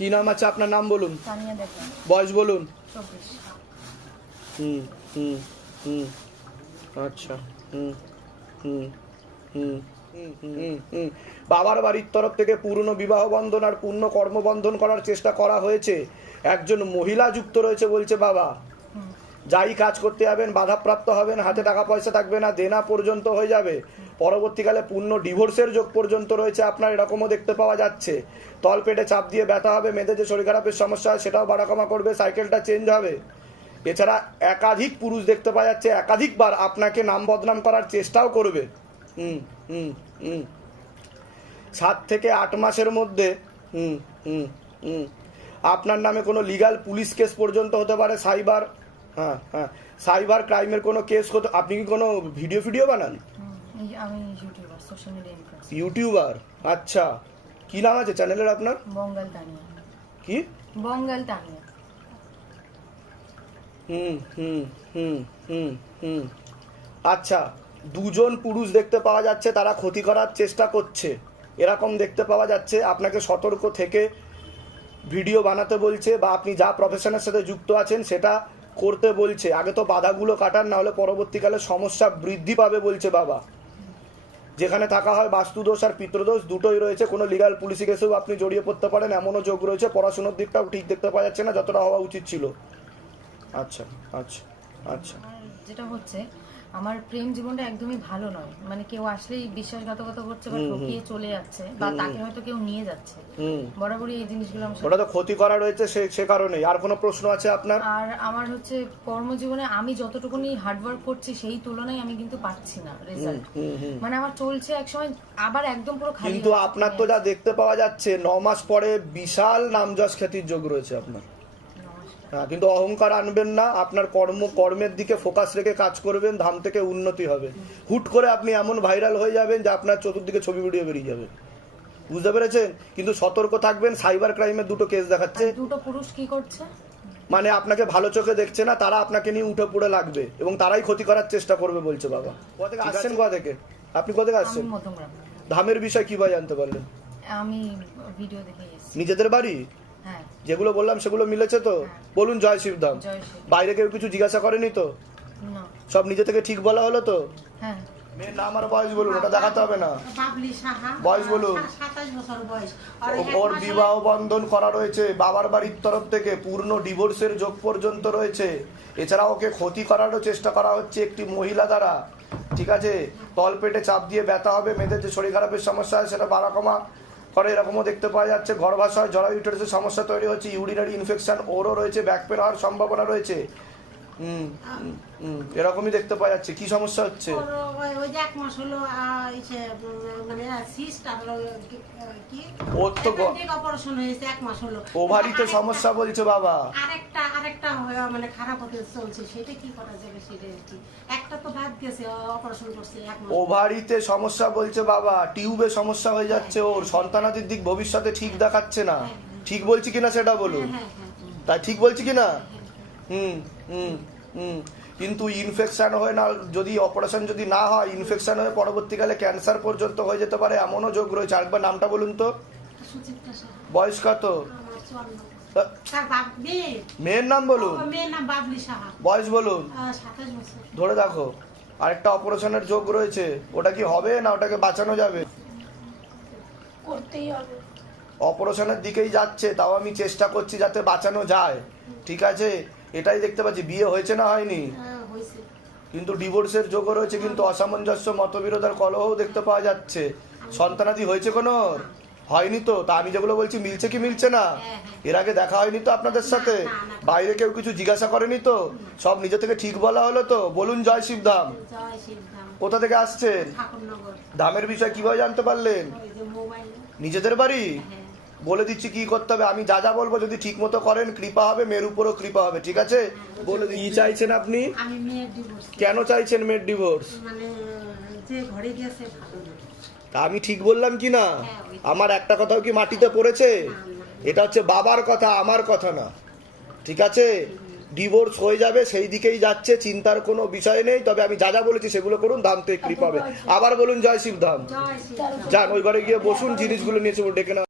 কি নাম আছে আপনার? নাম বলুন। তানিয়া দেখুন। বয়স বলুন। 24। হুম হুম হুম আচ্ছা হুম হুম হুম বাবার বাড়ির তরফ থেকে পূর্ণ বিবাহ বন্ধন আর পূর্ণ কর্মবন্ধন করার চেষ্টা করা হয়েছে। একজন মহিলা যুক্ত রয়েছে বলছে বাবা। যাই কাজ করতে যাবেন বাধাপ্রাপ্ত হবেন, হাতে টাকা পয়সা থাকবে না, দেনা পর্যন্ত হয়ে যাবে। পরবর্তীকালে পূর্ণ ডিভোর্সের যোগ পর্যন্ত রয়েছে আপনার, এরকমও দেখতে পাওয়া যাচ্ছে। তলপেটে চাপ দিয়ে ব্যথা হবে, মেয়েদের যে শরীর খারাপের সমস্যা হয় সেটাও বাড়া কমা করবে, সাইকেলটা চেঞ্জ হবে। এছাড়া একাধিক পুরুষ দেখতে পাওয়া যাচ্ছে, একাধিকবার আপনাকে নাম বদনাম করার চেষ্টাও করবে। 7 থেকে 8 মাসের মধ্যে আপনার নামে কোনো লিগ্যাল পুলিশ কেস পর্যন্ত হতে পারে, সাইবার সাইবার ক্রাইমের কোনো কেস হতে। আপনি কি কোনো ভিডিও বানান? আমি YouTuber, social media influencer. YouTuber, আচ্ছা। কি নাম আছে চ্যানেলের আপনার? বঙ্গাল তানিয়া। কি? বঙ্গাল তানিয়া। আচ্ছা, দুজন পুরুষ দেখতে পাওয়া যাচ্ছে, তারা ক্ষতি করার চেষ্টা করছে, এরকম দেখতে পাওয়া যাচ্ছে। আপনাকে সতর্ক থেকে ভিডিও বানাতে বলছে, বা আপনি যা প্রফেশনের সাথে যুক্ত আছেন সেটা করতে বলছে। আগে তো বাধাগুলো কাটান, না হলে পরবর্তীকালে সমস্যা বৃদ্ধি পাবে বলছে বাবা। যেখানে থাকা হয় বাস্তুদোষ আর পিতৃদোষ দুটোই রয়েছে, কোনো লিগাল পুলিশি কেসেও আপনি জড়িয়ে পড়তে পারেন, এমনও যোগ রয়েছে। পড়াশোনার দিকটাও ঠিক দেখতে পাওয়া যাচ্ছে না যতটা হওয়া উচিত ছিল। আচ্ছা আচ্ছা আচ্ছা। যেটা হচ্ছে আমার প্রেম জীবনটা একদমই ভালো নয়, মানে কেউ আসলেই বিশ্বাসঘাতকতা করছে বা ঠকিয়ে চলে যাচ্ছে, বা তাকে হয়তো কেউ নিয়ে যাচ্ছে। বরাবরই এই জিনিসগুলো আমার ওটা তো ক্ষতি করা রয়েছে, সে কারণেই। আর কোনো প্রশ্ন আছে আপনার? আর আমার হচ্ছে কর্মজীবনে আমি যতটুকুনি হার্ডওয়ার্ক করছি সেই তুলনায় আমি কিন্তু পাচ্ছি না রেজাল্ট। মানে আমার চলছে একসময়, আবার একদম পুরো খালি। কিন্তু আপনার তো যা দেখতে পাওয়া যাচ্ছে 9 মাস পরে বিশাল নামযশ খ্যাতির যোগ রয়েছে আপনার। হ্যাঁ, কিন্তু অহংকার আনবেন না, আপনার কর্মের দিকে ফোকাস রেখে কাজ করবেন, ধাম থেকে উন্নতি হবে। হুট করে আপনি এমন ভাইরাল হয়ে যাবেন যে আপনার চতুর্দিকে ছবি ভিডিও বেরিয়ে যাবে, বুঝতে পেরেছেন? কিন্তু সতর্ক থাকবেন, সাইবার ক্রাইমের 2টো কেস দেখাচ্ছে। দুটো পুরুষ কি করছে, মানে আপনাকে ভালো চোখে দেখছে না, তারা আপনাকে নিয়ে উঠে পড়ে লাগবে এবং তারাই ক্ষতি করার চেষ্টা করবে বলছে বাবা। কোথা থেকে আসছেন? কোথা থেকে আপনি? কোথা থেকে আসছেন? ধামের বিষয় কিভাবে জানতে পারলেন? আমি ভিডিও দেখে এসেছি। নিজেদের বাড়ি? হ্যাঁ। যেগুলো বললাম সেগুলো মিলেছে তো? বলুন জয় শিবধাম। বাইরে কেউ কিছু জিজ্ঞাসা করেনি তো? না। সব নিজে থেকে ঠিক বলা হলো তো? হ্যাঁ। মেয়ের নাম আর বয়স বলুন, ওটা দেখাতে হবে না। বয়স বলুন। 27 বছর বয়স। ওর বিবাহ বন্ধন করা রয়েছে বাবার বাড়ির তরফ থেকে, পূর্ণ ডিভোর্সের যোগ পর্যন্ত রয়েছে। এছাড়া ওকে ক্ষতি করারও চেষ্টা করা হচ্ছে একটি মহিলা দ্বারা, ঠিক আছে? তলপেটে চাপ দিয়ে ব্যথা হবে, মেয়েদের যে শরীর খারাপের সমস্যা হয় সেটা বাড়া কমা করে, এরকমও দেখতে পাওয়া যাচ্ছে। গর্ভাশয় জরা ইউটেরাসের সমস্যা তৈরি হচ্ছে, ইউরিনারি ইনফেকশন ওরও রয়েছে, ব্যাক পেন হওয়ার সম্ভাবনা রয়েছে। এরকমই দেখতে পাওয়া যাচ্ছে। কি সমস্যা হচ্ছে? ওই যে 1 মাস হলো মানে সিস্ট আর কি ওর তো অপারেশন হয়েছে, 1 মাস হলো। ওভারিতে সমস্যা বলছে বাবা। আরেকটা মানে খারাপ হতে চলছে, সেটা কি করা যাবে সেটা কি? একটা তো বাদ গেছে, অপারেশন করছে 1 মাস। ওভারিতে সমস্যা বলছে বাবা, টিউবে সমস্যা হয়ে যাচ্ছে ওর, সন্তানাদির দিক ভবিষ্যতে ঠিক দেখাচ্ছে না। ঠিক বলছি কিনা সেটা বলুন। তাই ঠিক বলছি কিনা? কিন্তু ইনফেকশন হয়ে না, যদি অপারেশন যদি না হয়, ইনফেকশন হয়ে পরবর্তীকালে ক্যান্সার পর্যন্ত হয়ে যেতে পারে, এমনও যোগ রয়েছে। আরেকবার নামটা বলুন তো। বয়স কত? মেয়ের নাম বলুন। মেয়ের নাম বাবলি সাহা। বয়স বলুন। 27 বছর। ধরে দেখো। আরেকটা অপারেশনের যোগ রয়েছে, ওটা কি হবে না ওটাকে বাঁচানো যাবে? করতেই হবে। অপারেশনের দিকেই যাচ্ছে, তাও আমি চেষ্টা করছি যাতে বাঁচানো যায়, ঠিক আছে? এটাই দেখতে পাচ্ছি। বিয়ে হয়েছে না হয়নি? কিন্তু ডিভোর্সের যোগও রয়েছে, কিন্তু অসামঞ্জস্য, মতবিরোধ আর কলহও দেখতে পাওয়া যাচ্ছে। সন্তানাদি হয়েছে কোনো? হয়নি তো? তা আমি যেগুলো বলছি মিলছে কি মিলছে না? এর আগে দেখা হয়নি তো আপনাদের সাথে? বাইরে কেউ কিছু জিজ্ঞাসা করেনি তো? সব নিজে থেকে ঠিক বলা হলো তো? বলুন জয় শিবধাম। কোথা থেকে আসছেন? ধামের বিষয় কিভাবে জানতে পারলেন? নিজেদের বাড়ি? বলে দিচ্ছি কি করতে হবে। আমি যা যা বলবো যদি ঠিক মতো করেন, কৃপা হবে, মেয়ের উপরও কৃপা হবে, ঠিক আছে? বলে কি চাইছেন আপনি? আমি মেয়ের ডিভোর্স। কেন চাইছেন মেয়ের ডিভোর্স? মানে যে ঘরে গেছে ভালো না। তা আমি ঠিক বললাম কি না? আমার একটা কথাও কি মাটিতে পড়েছে? এটা হচ্ছে বাবার কথা, আমার কথা না, ঠিক আছে? ডিভোর্স হয়ে যাবে, সেই দিকেই যাচ্ছে, চিন্তার কোনো বিষয় নেই। তবে আমি যা যা বলেছি সেগুলো করুন, ধাম থেকে কৃপা হবে। আবার বলুন জয় শিবধাম। যান ওই ঘরে গিয়ে বসুন, জিনিসগুলো নিয়ে ডেকে না।